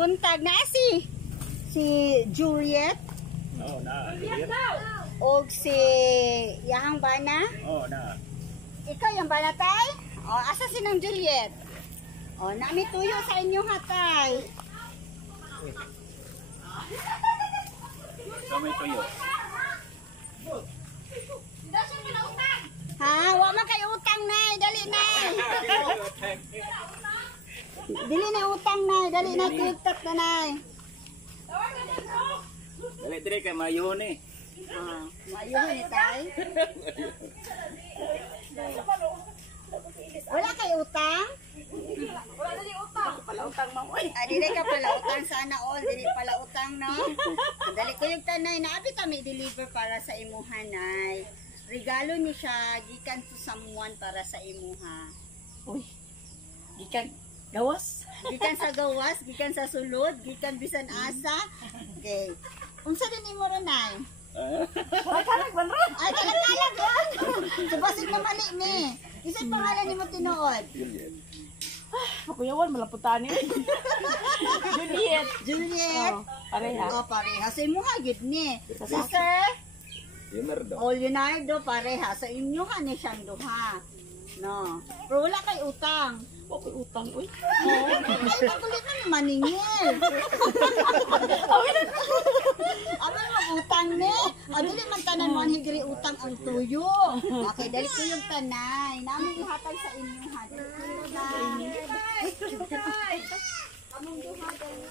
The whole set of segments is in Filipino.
buntag na si Juliet. Oo, na. Juliet. O si Yahang Bana. Oo, na. Ikaw yung Bana, tay? O, asa si ng Juliet? O, nami tuyo sa inyong hatay. So may tuyo. Ha? Wa man kay utang, nay. Dali, nay. Dili na utang, nay. Dali na tiktok na, nay. Dali kay mayo ni. Maayun ni tay. Wala kay utang? Wala na yung utang. Pala utang mo. Dili ka pala utang sana all. Dili pala utang, no? Dali ko yung tanay na abi kami deliver para sa imuha, nay. Regalo ni siya gikan to someone para sa imuha. Uy. Gikan gawas. Gikan sa gawas, gikan sa sulod, gikan bisan asa. Okay. Unsa din imo ron, nay? Ay, kalag man ron. Ay, kalag yan. Subasig na mali ni. Isang pangalan ni mo tinuod? Kapuyawan, malaputan ni. Juliet. Juliet. Oh, pareha. Oh, pareha. Sa imo hagit ni. Sa Sister? Leonardo. Oh, Leonardo, pareha. Sa inyo ka ni siyang duha. No. Pero wala kay utang. Okay, utang. Uy. Oh, ay, makulit na ni maningil. Aman mag-utang ni. Dili man tanan mo higri utang ang tuyo. Okay, dali ko yung tanay. Namin ihatag sa inyo ha. Dali ko yung tanay. Among duha dali.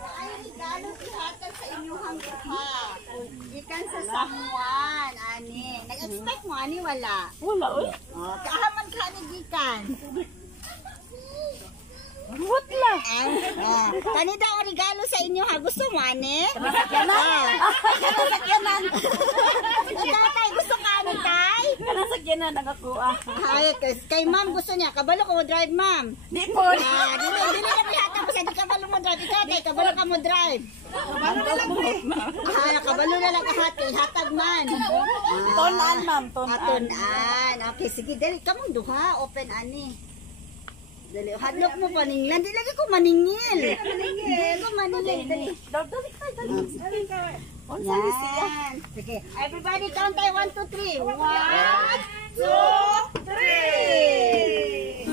Ay, regalo ihatag sa inyo hang duha. Ikan sa Samuan, ani. Nag-expect mo, ani, wala. Wala, uy. Oh, kaaman ka ni gikan. What la? Kani daw ang regalo sa inyo ha. Gusto mo, ani? Kanasakyanan. Ikaw, tay, gusto ka, ani, tay? Kanasakyanan ang ako ah. Ay, kay ma'am gusto niya. Kabalo ko mo drive, ma'am. Di po. Dili na pihatag mo sa di kabalo mo drive. Ikaw, tay, kabalo ka mo drive. Kabalo na lang po. Kabalo na lang kahat kay hatag man. Tonan, ma'am. Tonan. Atonan. Okay, sige. Dali ka mong duha. Open, ani. Dali, hadlok mo paninglan. Di lagi ko maningil. Di ko maningil. Dali. Dali ka. Yan. Sige. Everybody count tayo. 1, 2, 3. 1, 2, 3.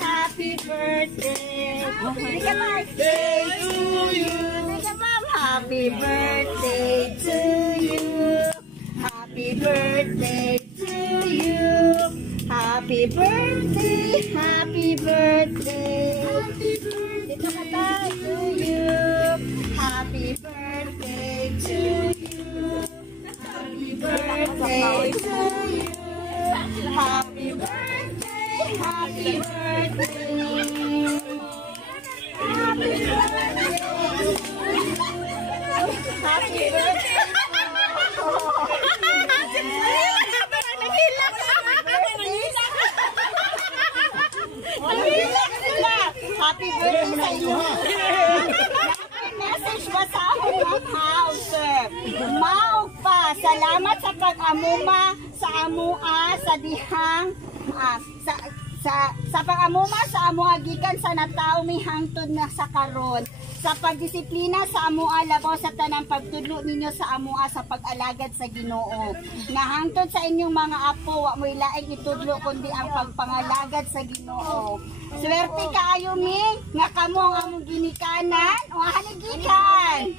Happy birthday. Happy birthday to you. Happy birthday to you. Happy birthday to you. Happy birthday. Happy birthday. Happy birthday to you. Happy birthday to you. Happy birthday to you. Happy birthday. Happy birthday. Happy birthday. Happy birthday sa inyo. Message ba sa akong mga house? Maog pa. Salamat sa pag-amuma sa amua sa dihang sa pag-amuma sa amua gikan sa nataw mi hangtod na sa karon. Sa pagdisiplina sa amua labaw sa tanang pagtudlo ninyo sa amua sa pag-alagad sa Ginoo. Nga hangtod sa inyong mga apo wa mo'y laing itudlo kundi ang pagpangalagad sa Ginoo. Swerte kaayo mi nga kamo ang among ginikanan o hanigikan.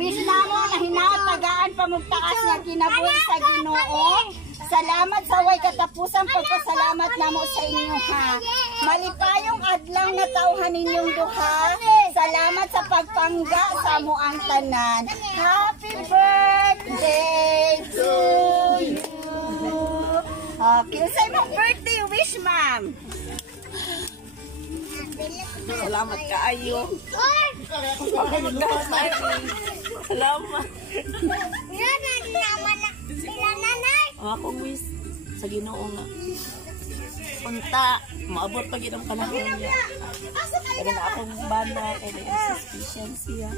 Wish namo na hinaot tagaan pamugtaas nga kinabuhi sa Ginoo. Salamat sa way katapusan pagpasalamat namo sa inyo ha. Malipayong adlaw na tawhan ninyong duha. Salamat sa pagpangga sa amo ang tanan. Happy birthday to you. Okay, sa imong birthday wish, ma'am. Salamat kaayo. Salamat. Akong wish sa Ginoo nga. Punta maabot pag inang panahon niya. Kaya na akong bana, kaya na yung suspicion siya.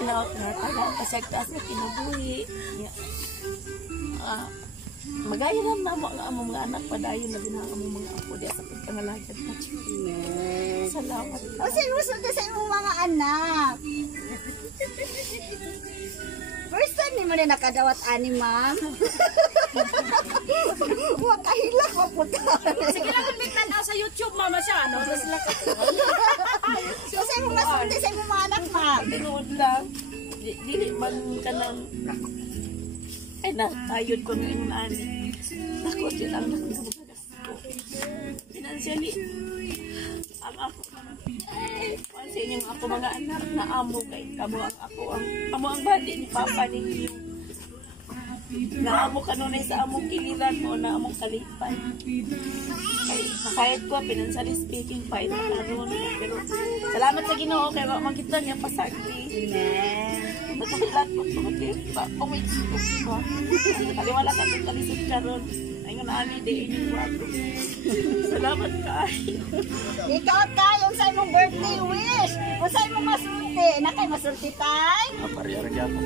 Kinaot na talang kasagtaas na kinabuhi. Magaya lang na mo ang among mga anak, padayon na din ang among mga apo diya sa pagpangalagad na. Salamat. O sinusunod sa imong mga anak. First time ni mo na nakadawat ani, ma'am. Wakahilak mo po ka. Sige lang kung bigtan sa YouTube, mama siya, ano? So sa imong masunod sa imong mga anak, ma'am. Tinood lang. Dili man ka nang... Ay na, ayod ko ng ani. Ako din lang nagagagas ko. Financially, ang ako, sa inyong ako mga anak na amo kay kamo ang badi ni Papa ninyo. Naamo ka nun sa among kiliran mo, na among kalipay. Kay nakayad ko, financially speaking, pa ito karoon. Pero salamat sa Ginoo kay makita niya pasagdi. Nagkahilat ko pa pumitsok ko. Kaliwala ka itong kalisod karoon. Ayun na ani, di inyong wato. Salamat kayo. Ikaw kayo sa imong birthday wish. O sa imong masulti. Nakay masulti tay? Pari-arga mo.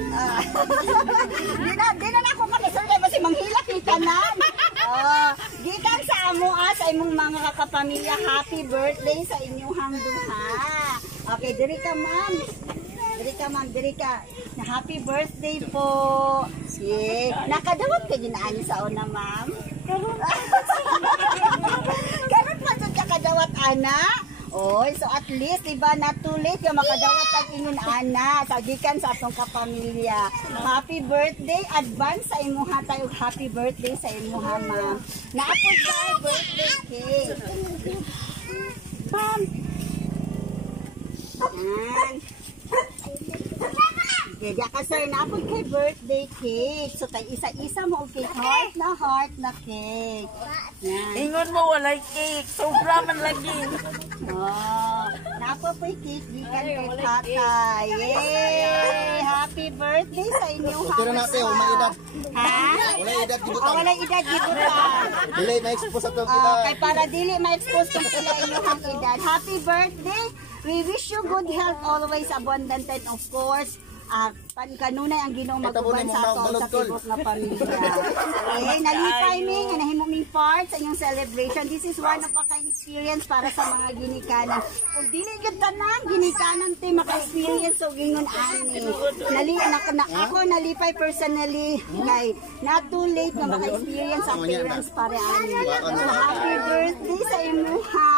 Di na ako makasulti kasi manghilak ni tanan. Gikan sa amo sa imong mga kakapamilya, happy birthday sa inyong duha. Okay, diri ka ma'am. Diri ka. Na happy birthday po. Nakadawat ka ginaani sa una, ma'am? Karon pa sa kadawat ana. Oy, so at least iba na too late ka makadawat ang ingon ana sa gikan sa atong kapamilya. Happy birthday advance sa imuha tayo. Happy birthday sa imuha, ma'am. Naapod tayo birthday cake. Ma'am. Diya ka sir, naapod kay birthday cake. So tay isa-isa mo okay, heart na cake. Yan. Ingon mo walay cake, sobra man lagi. Napo po cake gikan kay tatay. Yay! Happy birthday sa inyong house. Pero natin, may edad. Ha? Wala edad gibutan. Wala edad gibutan. Dili, na-expose sa itong kita. Kay para dili ma-expose kung sila inyong edad. Happy birthday! We wish you good health, always abundant, and of course, kanunay ang Ginoo mag-uban sa ato sa kibot nga pamilya. Okay, nalipay mi nga nahimo ming part sa inyong celebration. This is one of a kind experience para sa mga ginikanan. Kung dili gyud tanan ginikanan ti maka-experience so gingon ani. Ako nalipay personally kay not too late nga maka-experience ang parents para ani. So happy birthday sa imuha.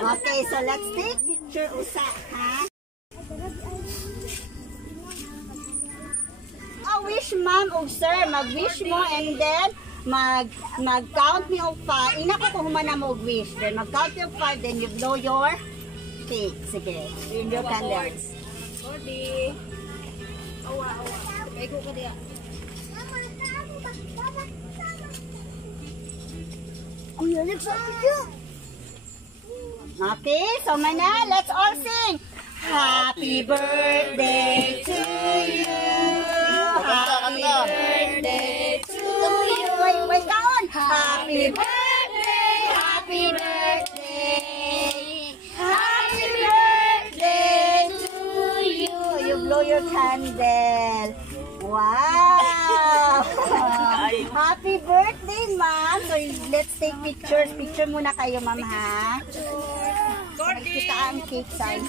Okay, so let's take picture usa, ha? Wish ma'am o sir, mag-wish mo and then mag-count me of 5. Ina ko kung humana mo wish. Then mag-count me of 5, then you blow your cake. Sige, in your candles. Sorry. Awa. Kaya ko ka diya. Okay, so mana, let's all sing. Happy birthday to you. Happy birthday to you. Wait, kaon. Happy birthday, happy birthday. Happy birthday to you. You blow your candle. Wow. Happy birthday, ma'am. So let's take pictures. Picture muna kayo, ma'am, ha? Kita ang cake sign.